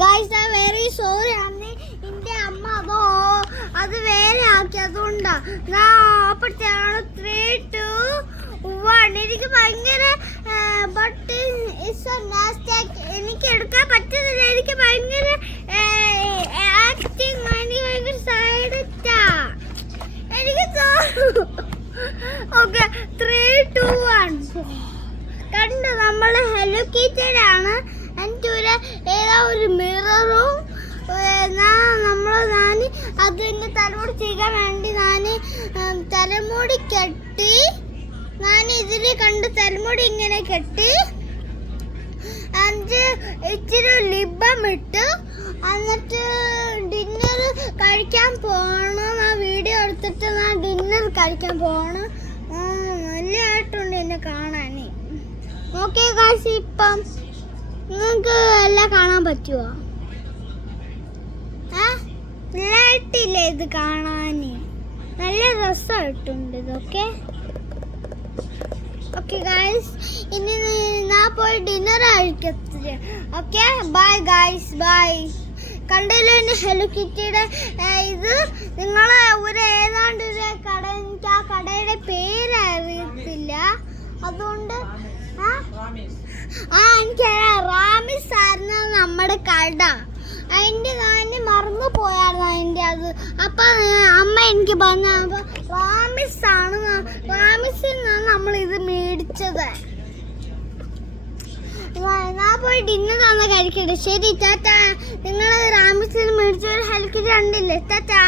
Guys I very sorry അന്ന് എൻ്റെ അമ്മ അത് വേറെ ആക്കി അതുകൊണ്ടാ ഞാൻ അപ്പോഴത്തേക്കാണ് 3, 2, 1 എനിക്ക് ഭയങ്കര ബട്ട് എനിക്ക് എടുക്കാൻ പറ്റുന്നില്ല. എനിക്ക് ഭയങ്കര ആക്ടിങ് എനിക്ക് ഭയങ്കര സൈഡറ്റാ എനിക്ക് ഓക്കെ 3, 2, 1 കണ്ടു നമ്മൾ ഹെലോ കിറ്റിയിലാണ്. എന്നിട്ട് ഏതാ ഒരു മിററും ഞാൻ അതിൻ്റെ തലമുടി ചെയ്യാൻ വേണ്ടി ഞാൻ തലമുടി കെട്ടി ഞാൻ ഇതിൽ കണ്ട് തലമുടി ഇങ്ങനെ കെട്ടി എന്നിട്ട് ഇച്ചിരി ലിബം ഇട്ട് എന്നിട്ട് ഡിന്നർ കഴിക്കാൻ പോകണം. ആ വീഡിയോ എടുത്തിട്ട് ഞാൻ ഡിന്നർ കഴിക്കാൻ പോകണം. നല്ലതായിട്ടുണ്ട് എന്നെ കാണാൻ. ഓക്കെ ഗായ്സ്, ഇപ്പം നിങ്ങൾക്ക് എല്ലാം കാണാൻ പറ്റുമോ? നല്ലതായിട്ടില്ലേ ഇത് കാണാൻ? നല്ല രസമായിട്ടുണ്ട് ഇതൊക്കെ. ഓക്കെ ഗായ്സ്, ഇനി ഞാൻ പോയി ഡിന്നർ കഴിക്കത്തില്ല. Okay bye guys, bye. കണ്ടല്ലോ എൻ്റെ ഹെലോ കിറ്റിയുടെ ഇത്. നിങ്ങൾ ഏതാണ്ട് ഒരു കട, എനിക്ക് ആ കടയുടെ പേര് അറിയത്തില്ല, അതുകൊണ്ട് എനിക്ക് റാമിസ് ആയിരുന്നു നമ്മുടെ കട. അതിൻ്റെ ഞാൻ മറന്നു പോയായിരുന്നു അതിൻ്റെ അത്. അപ്പം അമ്മ എനിക്ക് പറഞ്ഞ റാമിസ് ആണ്, റാമിസിൽ നിന്നാണ് നമ്മളിത് മേടിച്ചത്. ഞാൻ പോയി ഡിന്നർ തന്നെ കഴിക്കട്ടെ. ശരി, ടാറ്റാ. നിങ്ങൾ റാമിസിൽ മേടിച്ചൊരു ഹെൽക്കിറ്റ് കണ്ടില്ലേ? ടാറ്റാ.